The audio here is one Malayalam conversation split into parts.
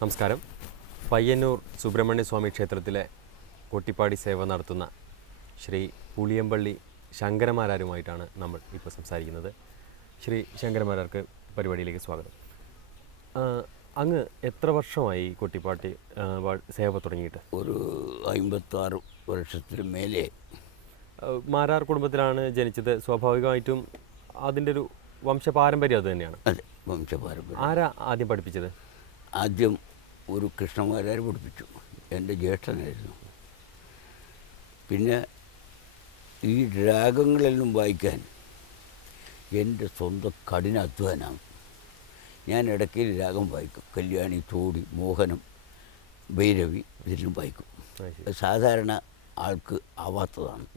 നമസ്കാരം. പയ്യന്നൂർ സുബ്രഹ്മണ്യ സ്വാമി ക്ഷേത്രത്തിലെ കൊട്ടിപ്പാടി സേവ നടത്തുന്ന ശ്രീ പുളിയമ്പള്ളി ശങ്കരമാരാരുമായിട്ടാണ് നമ്മൾ ഇപ്പോൾ സംസാരിക്കുന്നത്. ശ്രീ ശങ്കരമാരാർക്ക് പരിപാടിയിലേക്ക് സ്വാഗതം. അങ്ങ് എത്ര വർഷമായി കൊട്ടിപ്പാട്ടി സേവ തുടങ്ങിയിട്ട്? ഒരു 56 വർഷത്തിന് മേലെ. മാരാർ കുടുംബത്തിലാണ് ജനിച്ചത്. സ്വാഭാവികമായിട്ടും അതിൻ്റെ ഒരു വംശപാരമ്പര്യം അത് തന്നെയാണ്. അതെ, വംശപാരമ്പര്യം. ആരാ ആദ്യം പഠിപ്പിച്ചത്? ആദ്യം ഒരു കൃഷ്ണമാരാർ പഠിപ്പിച്ചു, എൻ്റെ ജ്യേഷ്ഠനായിരുന്നു. പിന്നെ ഈ രാഗങ്ങളെല്ലാം വായിക്കാൻ എൻ്റെ സ്വന്തം കഠിനാധ്വാനമാണ്. ഞാൻ ഇടയ്ക്ക് രാഗം വായിക്കും. കല്യാണി, തോടി, മോഹനം, ഭൈരവി ഇതെല്ലാം വായിക്കും. സാധാരണ ആൾക്ക് ആവാത്തതാണ്.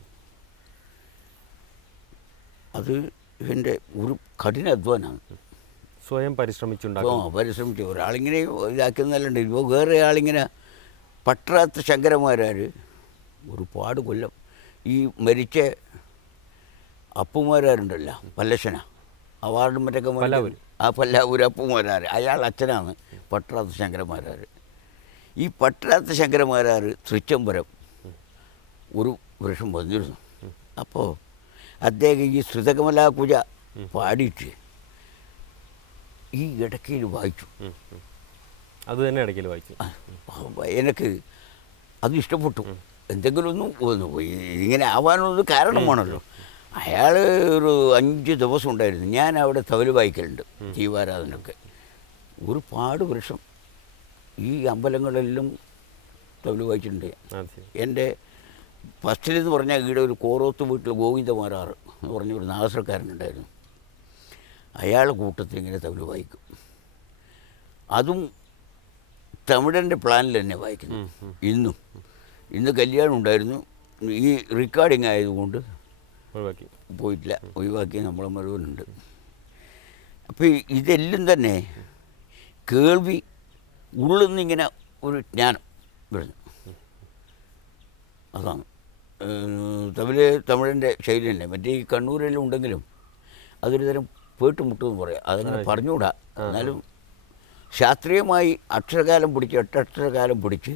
അത് എൻ്റെ ഒരു കഠിനാധ്വാനമാണ്. സ്വയം പരിശ്രമിച്ചു ഒരാളിങ്ങനെ ഇതാക്കുന്നല്ലുണ്ട്. ഇപ്പോൾ വേറെ ആളിങ്ങനെ പട്ടാത്ത ശങ്കരമാരാർ ഒരുപാട് കൊല്ലം ഈ മരിച്ച അപ്പുമാരാരുണ്ടല്ലോ, പല്ലശന അവാർഡും മറ്റൊക്കെ പല്ലാവൂർ അപ്പുമാരാർ, അയാൾ അച്ഛനാണ് പട്ടാത്ത ശങ്കരമാരാർ. ഈ പട്ടാത്ത ശങ്കരമാരാർ തൃച്ചംബരം ഒരു വർഷം വന്നിരുന്നു. അപ്പോൾ അദ്ദേഹം ഈ ശ്രുതകമലാപൂജ പാടിയിട്ട് ഈ ഇടയ്ക്കയിൽ വായിച്ചു. അത് തന്നെ ഇടയ്ക്കയിൽ വായിച്ചു. എനിക്ക് അത് ഇഷ്ടപ്പെട്ടു. എന്തെങ്കിലും ഒന്ന് ഇങ്ങനെ ആവാനൊരു കാരണമാണല്ലോ. അയാൾ ഒരു 5 ദിവസം ഉണ്ടായിരുന്നു. ഞാൻ അവിടെ തവല് വായിക്കലുണ്ട്, ജീവാരാധനൊക്കെ. ഒരുപാട് വർഷം ഈ അമ്പലങ്ങളെല്ലാം തവല് വായിച്ചിട്ടുണ്ട്. എൻ്റെ ഫസ്റ്റിലെന്ന് പറഞ്ഞാൽ ഈടെ ഒരു കോറോത്ത് വീട്ടിൽ ഗോവിന്ദമാരാർ എന്ന് പറഞ്ഞ ഒരു നാഗസ്വരക്കാരനുണ്ടായിരുന്നു. അയാൾ കൂട്ടത്തിൽ ഇങ്ങനെ തമിഴ് വായിക്കും. അതും തമിഴൻ്റെ പ്ലാനിൽ തന്നെ വായിക്കുന്നു. ഇന്ന് കല്യാണം ഉണ്ടായിരുന്നു. ഈ റെക്കോർഡിങ് ആയതുകൊണ്ട് പോയിട്ടില്ല, ഒഴിവാക്കി നമ്മളെ മുഴുവനുണ്ട്. അപ്പോൾ ഇതെല്ലാം തന്നെ കേൾവി ഉള്ളിൽ നിന്നിങ്ങനെ ഒരു ജ്ഞാനം വരുന്നു. അതാണ് തമിഴൻ്റെ ശൈലി തന്നെ. മറ്റേ ഈ കണ്ണൂരെല്ലാം ഉണ്ടെങ്കിലും അതൊരു തരം പേട്ടുമുട്ടെന്ന് പറയാം. അതങ്ങനെ പറഞ്ഞുകൂടാ. എന്നാലും ശാസ്ത്രീയമായി അക്ഷരകാലം പിടിച്ച് 8 അക്ഷരകാലം പിടിച്ച്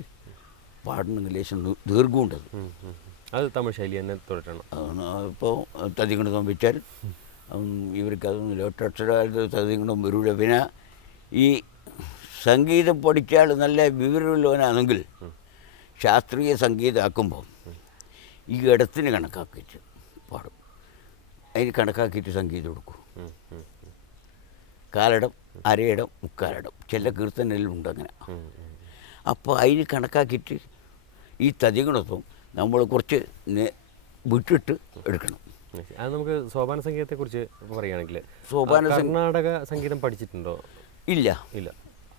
പാടണമെങ്കിൽ ലേശം ദീർഘമുണ്ടത്. അത് തമിഴ് ശൈലി തന്നെ തുടരണം. അതാണ്. ഇപ്പോൾ തതിഗുണം വെച്ചാൽ ഇവർക്ക് അതൊന്നുമില്ല. 8 അക്ഷരകാലത്ത് തതിഗുണം വരില്ല. പിന്നെ ഈ സംഗീതം പഠിച്ചാൽ നല്ല വിവരമുള്ളവനാണെങ്കിൽ ശാസ്ത്രീയ സംഗീതമാക്കുമ്പോൾ ഈ ഇടത്തിന് കണക്കാക്കിയിട്ട് പാടും. അതിന് കണക്കാക്കിയിട്ട് സംഗീതം കൊടുക്കും. കാലടം, അരയിടം, മുക്കാലിടം, ചില കീർത്തനെല്ലാം ഉണ്ട് അങ്ങനെ. അപ്പോൾ അതിന് കണക്കാക്കിയിട്ട് ഈ തതിഗുണത്വം നമ്മൾ കുറച്ച് വിട്ടിട്ട് എടുക്കണം. അത് നമുക്ക് സോപാന സംഗീതത്തെക്കുറിച്ച് പറയുകയാണെങ്കിൽ, കർണാടക സംഗീതം പഠിച്ചിട്ടുണ്ടോ? ഇല്ല.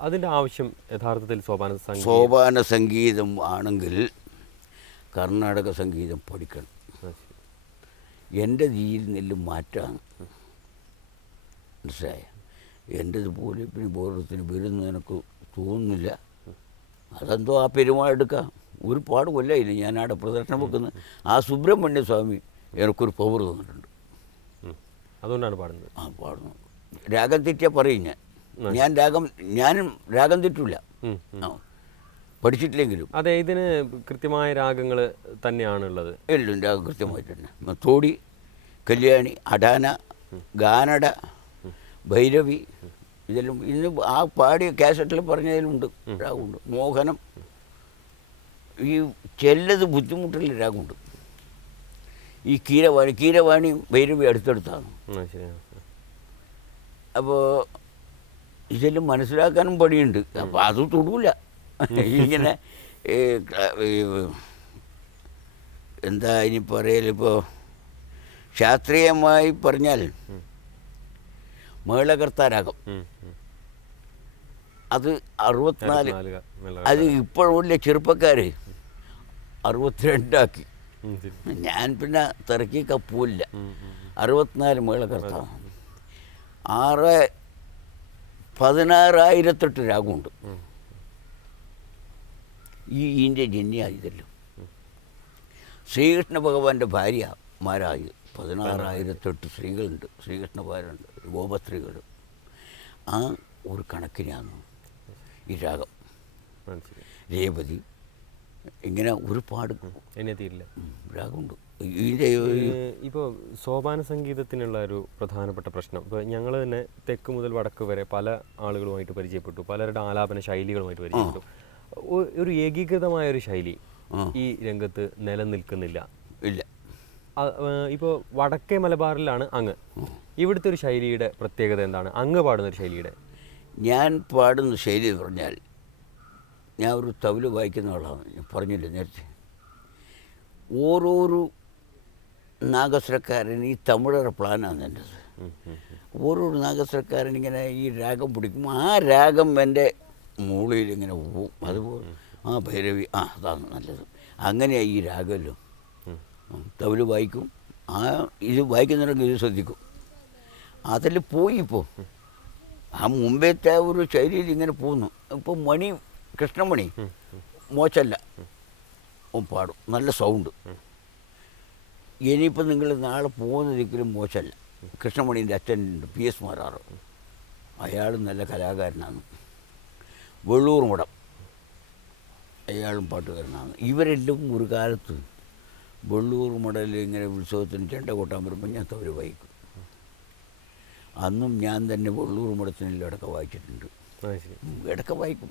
അതിൻ്റെ ആവശ്യം യഥാർത്ഥത്തിൽ സോപാന സംഗീതം ആണെങ്കിൽ കർണാടക സംഗീതം പഠിക്കണം. എൻ്റെ രീതിയിൽ നെല്ലും മാറ്റാണ്. മനസ്സിലായ? എൻ്റെതുപോലെ പിന്നെ ബോധത്തിന് വരുന്നു എനിക്ക് തോന്നുന്നില്ല. അതെന്തോ ആ പെരുമാളെടുക്കാം. ഒരുപാട് കൊല്ലമായില്ല ഞാൻ അവിടെ പ്രദർശനം വെക്കുന്നത്. ആ സുബ്രഹ്മണ്യ സ്വാമി എനിക്കൊരു പവർ തന്നിട്ടുണ്ട്. അതുകൊണ്ടാണ് പാടുന്നത്. പാടുന്നു. രാഗം തെറ്റിയാൽ പറയും ഞാനും രാഗം തെറ്റില്ല, പഠിച്ചിട്ടില്ലെങ്കിലും. അതെ, ഇതിന് കൃത്യമായ രാഗങ്ങൾ തന്നെയാണുള്ളത്. എല്ലാം രാഗം കൃത്യമായിട്ട് തന്നെ. തോടി, കല്യാണി, അടാന, ഗാനട, ഭൈരവി ഇതെല്ലാം ഇന്ന് ആ പാടിയ കാസറ്റിൽ പറഞ്ഞതിലുണ്ട് രാഗമുണ്ട്. മോഹനം, ഈ ചിലത് ബുദ്ധിമുട്ടുള്ള രാഗമുണ്ട്. ഈ കീരവാണിയും ഭൈരവി അടുത്തടുത്താണ്. അപ്പോൾ ഇതെല്ലാം മനസ്സിലാക്കാനും പണിയുണ്ട്. അപ്പോൾ അത് തൊടൂല. ഇങ്ങനെ എന്താ ഇനി പറയലിപ്പോൾ ശാസ്ത്രീയമായി പറഞ്ഞാൽ മേളകർത്താരാഗം അത് 64. അത് ഇപ്പോഴുള്ള ചെറുപ്പക്കാർ 62 ആക്കി. ഞാൻ പിന്നെ തിരക്കി കപ്പൂല്ല. 64 മേളകർത്ത. 16,008 രാഗമുണ്ട്. ഈ ഇന്ത്യ ജന്യായതല്ലോ. ശ്രീകൃഷ്ണ ഭഗവാന്റെ ഭാര്യമാരായി 16,008 സ്ത്രീകളുണ്ട്. ശ്രീകൃഷ്ണ ഭാര്യയുണ്ട്, ഗോപസ്ത്രീകൾ. ആ ഒരു കണക്കിനാണ് ഈ രാഗം. മനസ്സിലായി. രേവതി, ഇങ്ങനെ ഒരുപാട് എന്നെ തീരില്ല രാഗമുണ്ട്. ഇതിൻ്റെ ഇപ്പോൾ സോപാന സംഗീതത്തിനുള്ള ഒരു പ്രധാനപ്പെട്ട പ്രശ്നം, ഇപ്പോൾ ഞങ്ങൾ തന്നെ തെക്ക് മുതൽ വടക്ക് വരെ പല ആളുകളുമായിട്ട് പരിചയപ്പെട്ടു, പലരുടെ ആലാപന ശൈലികളുമായിട്ട് പരിചയപ്പെട്ടു. ഒരു ഏകീകൃതമായ ഒരു ശൈലി ഈ രംഗത്ത് നിലനിൽക്കുന്നില്ല. ഇല്ല. ഇപ്പോൾ വടക്കേ മലബാറിലാണ് അങ്ങ്. ഇവിടുത്തെ ഒരു ശൈലിയുടെ പ്രത്യേകത എന്താണ്? അങ്ങ് പാടുന്ന ഒരു ശൈലിയുടെ? ഞാൻ പാടുന്ന ശൈലി എന്ന് പറഞ്ഞാൽ, ഞാൻ ഒരു തവില് വായിക്കുന്ന ആളാണ്, ഞാൻ പറഞ്ഞില്ല നേരത്തെ. ഓരോരോ നാഗസ്വരക്കാരൻ ഈ തമിഴരുടെ പ്ലാനാണ് എൻ്റെത്. ഓരോരോ നാഗസ്വരക്കാരൻ ഇങ്ങനെ ഈ രാഗം പിടിക്കും, ആ രാഗം എൻ്റെ മൂളിയിൽ ഇങ്ങനെ പോവും. അതുപോലെ ആ ഭൈരവി, അതാണ് നല്ലത്. അങ്ങനെയാണ് ഈ രാഗമല്ലോ. തവില് വായിക്കും, ഇത് വായിക്കുന്നുണ്ടെങ്കിൽ ഇത് ശ്രദ്ധിക്കും. അതിൽ പോയി ഇപ്പോൾ ആ മുമ്പത്തെ ഒരു ശൈലിയിൽ ഇങ്ങനെ പോകുന്നു. ഇപ്പോൾ മണി, കൃഷ്ണമണി മോശമല്ല, പാടും, നല്ല സൗണ്ട്. ഇനിയിപ്പോൾ നിങ്ങൾ നാളെ പോകുന്നതൊരിക്കലും മോശമല്ല. കൃഷ്ണമണീൻ്റെ അച്ഛനുണ്ട് PS മാരാറ്, അയാൾ നല്ല കലാകാരനാണ്. വെള്ളൂർ മഠം, അയാളും പാട്ടുകാരനാണ്. ഇവരെല്ലാം ഒരു കാലത്ത് വെള്ളൂർ മഠയിൽ ഇങ്ങനെ ഉത്സവത്തിന് ചെണ്ട കൊട്ടാൻ വരുമ്പോൾ ഞാൻ തവര് വായിക്കും. അന്നും ഞാൻ തന്നെ വെള്ളൂർ മഠത്തിനെല്ലാം ഇടയ്ക്ക് വായിച്ചിട്ടുണ്ട്, ഇടയ്ക്ക് വായിക്കും.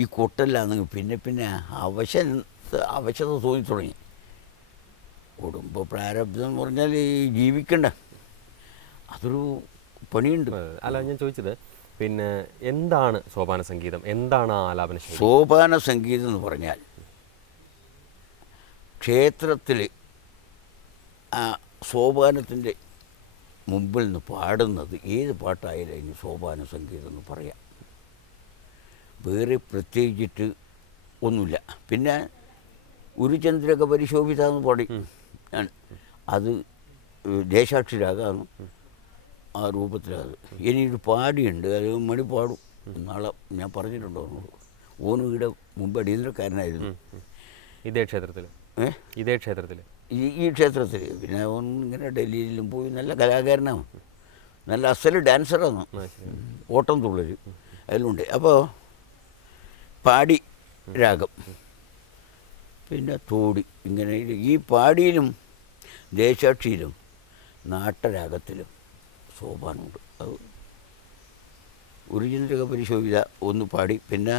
ഈ കൊട്ടല്ലാന്നെങ്കിൽ പിന്നെ അവശത തോന്നി തുടങ്ങി. കുടുംബ പ്രാരബ്ധം എന്ന് പറഞ്ഞാൽ ജീവിക്കണ്ട, അതൊരു പണിയുണ്ട്. അല്ല, ഞാൻ ചോദിച്ചത് പിന്നെ എന്താണ് സോപാന സംഗീതം, എന്താണ് ആ ആലാപന ശൈലി? സോപാന സംഗീതം എന്ന് പറഞ്ഞാൽ ക്ഷേത്രത്തിൽ ആ സോപാനത്തിൻ്റെ മുമ്പിൽ നിന്ന് പാടുന്നത് ഏത് പാട്ടായാലും അതിന് സോപാന സംഗീതം എന്ന് പറയാം. വേറെ പ്രത്യേകിച്ചിട്ട് ഒന്നുമില്ല. പിന്നെ ഒരു ചന്ദ്രക പരിശോഭിത എന്ന് പാടി ഞാൻ, അത് ദേശാക്ഷി രാഗമാണ്, ആ രൂപത്തിലത്. ഇനിയൊരു പാടിയുണ്ട്, അത് മണി പാടും. നാളെ ഞാൻ പറഞ്ഞിട്ടുണ്ടോ, ഓനും ഇവിടെ മുമ്പ് അടിയന്തരക്കാരനായിരുന്നു. ഇതേ ക്ഷേത്രത്തിൽ? ഇതേ ക്ഷേത്രത്തിൽ? ഈ ക്ഷേത്രത്തിൽ. പിന്നെ ഓൻ ഇങ്ങനെ ഡൽഹിയിലും പോയി, നല്ല കലാകാരനാണ്, നല്ല അസൽ ഡാൻസറാണ്, ഓട്ടം തുള്ളൽ അതിലുണ്ട്. അപ്പോൾ പാടി രാഗം, പിന്നെ തോടി, ഇങ്ങനെ ഈ പാടിയിലും ദേശാക്ഷിയിലും നാട്ടരാഗത്തിലും സോപാനമുണ്ട്. അത് ഒരു ചന്ദ്രക പരിശോഭിത ഒന്ന് പാടി. പിന്നെ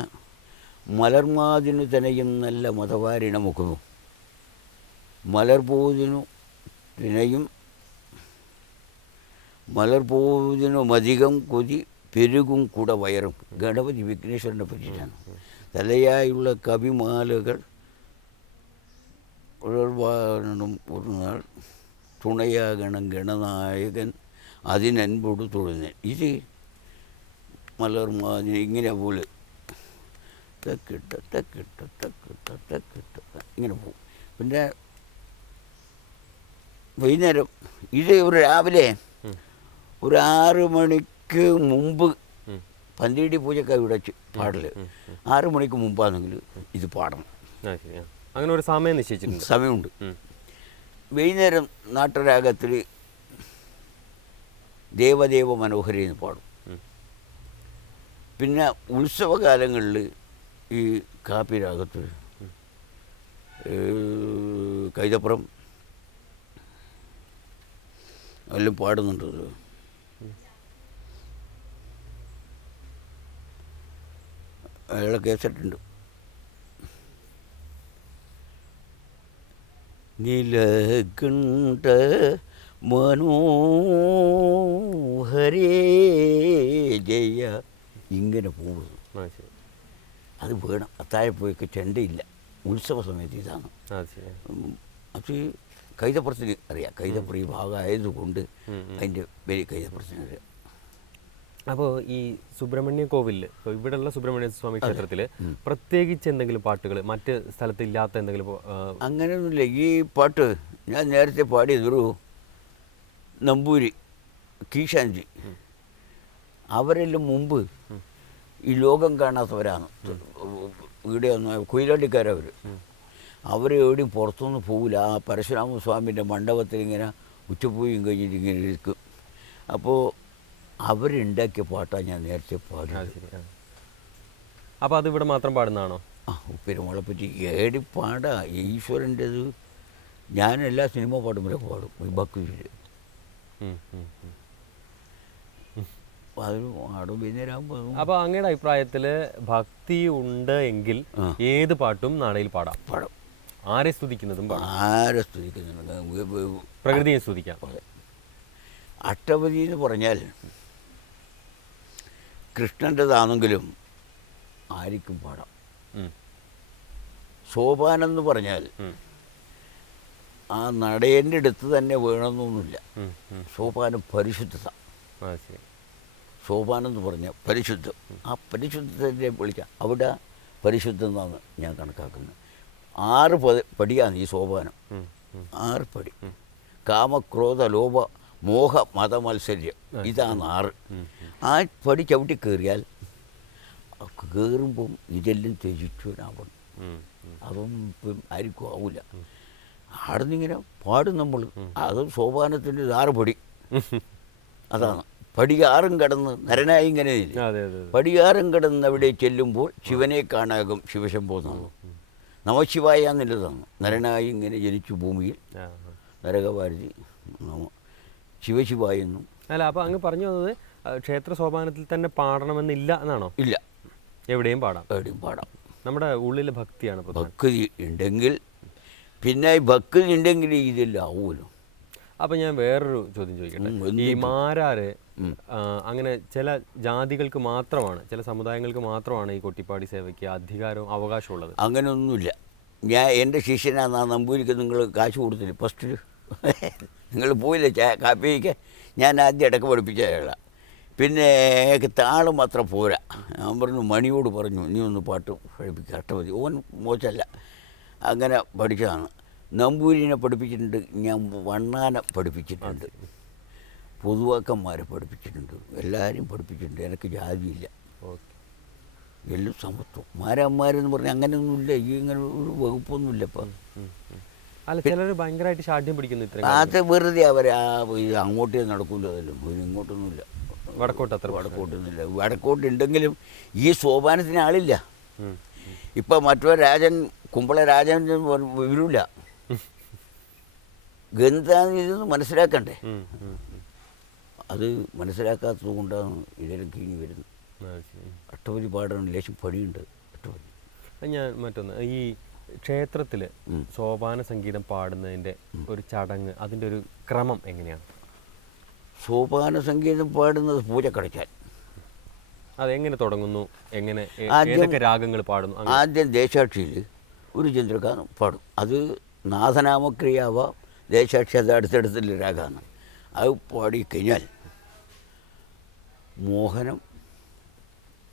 മലർമാതിനു തനയും നല്ല മതവാരിണമുക്കുന്നു, മലർപോതിനു തിനയും മലർപോതിനുമധികം കൊതി പെരുകും കൂടെ വയറും. ഗണപതി വിഘ്നേശ്വരനെ പറ്റിയിട്ടാണ്. തലയായുള്ള കവിമാലകൾ ഉഴൽവാനും ഒരു നാൾ തുണയാകണം ഗണനായകൻ അതിനൻപോട് തൊഴുന്നേൻ. ഇത് മലർമാതിന് ഇങ്ങനെ പോലെ തെക്കിട്ട തെക്കിട്ട തെക്കിട്ട തെക്കിട്ട ഇങ്ങനെ പോകും. പിന്നെ വൈകുന്നേരം ഇത് ഒരു രാവിലെ ഒരു 6 മണിക്ക് മുമ്പ് പന്തിരടി പൂജക്കായി വിടച്ച് പാടല്. 6 മണിക്ക് മുമ്പാണെങ്കിൽ ഇത് പാടണം. അങ്ങനെ ഒരു സമയം നിശ്ചയിച്ചിട്ടുണ്ട്? സമയമുണ്ട്. വൈകുന്നേരം നാട്ടരാഗത്തിൽ ദേവദേവ മനോഹരി എന്ന് പാടും. പിന്നെ ഉത്സവകാലങ്ങളിൽ ഈ കാപ്പി രാഗത്തിൽ കൈതപ്പുറം എല്ലാം പാടുന്നുണ്ട്. അയാളെ കേസിട്ടുണ്ട്. നീലകണ്ഠ മനോഹരേ ജയ, ഇങ്ങനെ പോകുന്നത്. അത് വേണം. അത്താഴപ്പോയൊക്കെ ചെണ്ടയില്ല, ഉത്സവ സമയത്ത് ഇതാണ്. അത് കൈതപ്പുറത്തിന് അറിയാം. കൈതപ്പുറം ഈ ഭാഗമായതുകൊണ്ട് അതിൻ്റെ വലിയ കൈതപ്പുറത്തിന് അറിയാം. അപ്പോൾ ഈ സുബ്രഹ്മണ്യ കോവിലിൽ, ഇപ്പോൾ ഇവിടെയുള്ള സുബ്രഹ്മണ്യ സ്വാമി ക്ഷേത്രത്തിൽ പ്രത്യേകിച്ച് എന്തെങ്കിലും പാട്ടുകൾ മറ്റ് സ്ഥലത്തില്ലാത്ത എന്തെങ്കിലും? അങ്ങനെയൊന്നുമില്ല. ഈ പാട്ട് ഞാൻ നേരത്തെ പാടിയതൊരു നമ്പൂരി കീശാഞ്ചി, അവരെല്ലാം മുമ്പ് ഈ ലോകം കാണാത്തവരാണ്. ഇവിടെ ഒന്ന് കൊയിലാണ്ടിക്കാരവർ. അവരെവിടെയും പുറത്തൊന്നും പോകില്ല. ആ പരശുരാമ സ്വാമിൻ്റെ മണ്ഡപത്തിൽ ഇങ്ങനെ ഉച്ചപ്പൂയും കഴിഞ്ഞിട്ട് ഇങ്ങനെ ഇരിക്കും. അപ്പോൾ അവരുണ്ടാക്കിയ പാട്ടാണ് ഞാൻ നേരത്തെ പാടി. അപ്പോൾ അത് ഇവിടെ മാത്രം പാടുന്നതാണോ? ആ പെരുമാളെ പറ്റി ഏടി പാടാ ഈശ്വരൻ്റെത്. ഞാൻ എല്ലാ സിനിമ പാടുമ്പോഴൊക്കെ പാടും ഈ ഭക്തിയിൽ. അതൊരു പാടും വൈകുന്നേരമാകുമ്പോൾ. അപ്പോൾ അങ്ങയുടെ അഭിപ്രായത്തിൽ ഭക്തി ഉണ്ട് എങ്കിൽ ഏത് പാട്ടും നാടയിൽ പാടാം? പാടും. ആരെ സ്തുതിക്കുന്നതും പാടാം. ആരെ സ്തുതിക്കുന്നുണ്ട്, പ്രകൃതിയെ സ്തുതിക്കാം. അഷ്ടപതി എന്ന് പറഞ്ഞാൽ കൃഷ്ണൻ്റെതാണെങ്കിലും ആർക്കും പാടാം. സോപാനം എന്ന് പറഞ്ഞാൽ ആ നടേൻ്റെ അടുത്ത് തന്നെ വേണമെന്നൊന്നുമില്ല. സോപാനം പരിശുദ്ധത. സോപാനം എന്ന് പറഞ്ഞാൽ പരിശുദ്ധം. ആ പരിശുദ്ധത്തെ വിളിക്കാം. അവിടെ പരിശുദ്ധം എന്നാണ് ഞാൻ കണക്കാക്കുന്നത്. 6 പടിയാണ് ഈ സോപാനം. 6 പടി. കാമക്രോധ ലോഭ മോഹ മതമത്സര്യം, ഇതാണ് 6. ആ പടി ചവിട്ടി കയറിയാൽ കയറുമ്പം ഇതെല്ലാം ത്യജിച്ചവനാവണം. അതൊന്നും ഇപ്പം ആർക്കും ആവില്ല. അവിടെ നിന്നിങ്ങനെ പാടും നമ്മൾ. അത് സോപാനത്തിൻ്റെ 6 പടി. അതാണ് പടി 6 കടന്ന് നരനായി ഇങ്ങനെ പടി 6 കടന്ന് അവിടെ ചെല്ലുമ്പോൾ ശിവനെ കാണാകും ശിവശംഭോ എന്നാണ്. നമശിവായ എന്നുള്ളതാണ്. നരനായി ഇങ്ങനെ ജനിച്ചു ഭൂമിയിൽ നരകഭാരതി ശിവശിവായ എന്നും. അല്ല, അപ്പോൾ അങ്ങ് പറഞ്ഞു വന്നത് ക്ഷേത്ര സോപാനത്തിൽ തന്നെ പാടണമെന്നില്ല എന്നാണോ? ഇല്ല, എവിടെയും പാടാം. എവിടെയും പാടാം. നമ്മുടെ ഉള്ളിലെ ഭക്തിയാണ്. ഭക്തി ഉണ്ടെങ്കിൽ പിന്നെ ഭക്തി ഉണ്ടെങ്കിൽ ഇതെല്ലാം ആവുമല്ലോ. അപ്പം ഞാൻ വേറൊരു ചോദ്യം ചോദിക്കട്ടെ. ഈ മാരാര് അങ്ങനെ ചില ജാതികൾക്ക് മാത്രമാണ്, ചില സമുദായങ്ങൾക്ക് മാത്രമാണ് ഈ കൊട്ടിപ്പാടി സേവയ്ക്ക് അധികാരവും അവകാശവും ഉള്ളത്? അങ്ങനെയൊന്നുമില്ല. ഞാൻ എൻ്റെ ശിഷ്യനാണ് ആ നമ്പൂരിക്ക് നിങ്ങൾ കാശ് കൊടുത്തില്ല ഫസ്റ്റ്. നിങ്ങൾ പോയില്ലേ കാപ്പിക്ക്? ഞാൻ ആദ്യം ഇടയ്ക്ക് പഠിപ്പിച്ച അയാളാണ്. പിന്നെ താളം മാത്രം പോരാ. ഞാൻ പറഞ്ഞു, മണിയോട് പറഞ്ഞു, നീ ഒന്ന് പാട്ട് പഠിപ്പിക്കുക. അഷ്ടപതി ഓൻ മോശമല്ല, അങ്ങനെ പഠിച്ചതാണ്. നമ്പൂരിനെ പഠിപ്പിച്ചിട്ടുണ്ട്, ഞാൻ വണ്ണാനെ പഠിപ്പിച്ചിട്ടുണ്ട്, പൊതുവാക്കന്മാരെ പഠിപ്പിച്ചിട്ടുണ്ട്, എല്ലാവരും പഠിപ്പിച്ചിട്ടുണ്ട്. എനിക്ക് ജാതിയില്ല, എല്ലാം സമത്വം. മാരന്മാരെന്ന് പറഞ്ഞാൽ അങ്ങനെയൊന്നുമില്ല. ഈ ഇങ്ങനെ ഒരു വകുപ്പൊന്നുമില്ല ഇപ്പം. അല്ല, ചിലർ ഭയങ്കരമായിട്ട് ഷാഠ്യം പിടിക്കുന്നു. അത് വെറുതെ അവരെ അങ്ങോട്ടേ നടക്കില്ല, അതല്ലോ ഇങ്ങോട്ടൊന്നുമില്ല. വടക്കോട്ടൊന്നുമില്ല. വടക്കോട്ടുണ്ടെങ്കിലും ഈ സോപാനത്തിന് ആളില്ല. ഇപ്പം മറ്റൊരു രാജൻ, കുമ്പള രാജൻ വരില്ല. ഗന്ധാന്ന് ഇതൊന്ന് മനസ്സിലാക്കണ്ടേ? അത് മനസ്സിലാക്കാത്തത് കൊണ്ടാണ് ഇതിലേക്ക് ഇനി വരുന്നത്. അഷ്ടപതി പാടാൻ ലേശം പണിയുണ്ട്. അഷ്ടപതി ഞാൻ മറ്റൊന്ന്, ഈ ക്ഷേത്രത്തിൽ സോപാന സംഗീതം പാടുന്നതിൻ്റെ ഒരു ചടങ്ങ്, അതിൻ്റെ ഒരു ക്രമം എങ്ങനെയാണ്? സോപാന സംഗീതം പാടുന്നത് പൂജ കഴിച്ചാൽ. അതെങ്ങനെ തുടങ്ങുന്നു? എങ്ങനെ ഏതൊക്കെ രാഗങ്ങൾ പാടുന്നു? ആദ്യം ദേശാക്ഷിയിൽ ഒരു ചന്ദ്രഗാനം പാടും. അത് നാഥനാമക്രിയാവാം, ദേശാക്ഷി അത് അടുത്തടുത്തുള്ള രാഗമാണ്. അത് പാടിക്കഴിഞ്ഞാൽ മോഹനം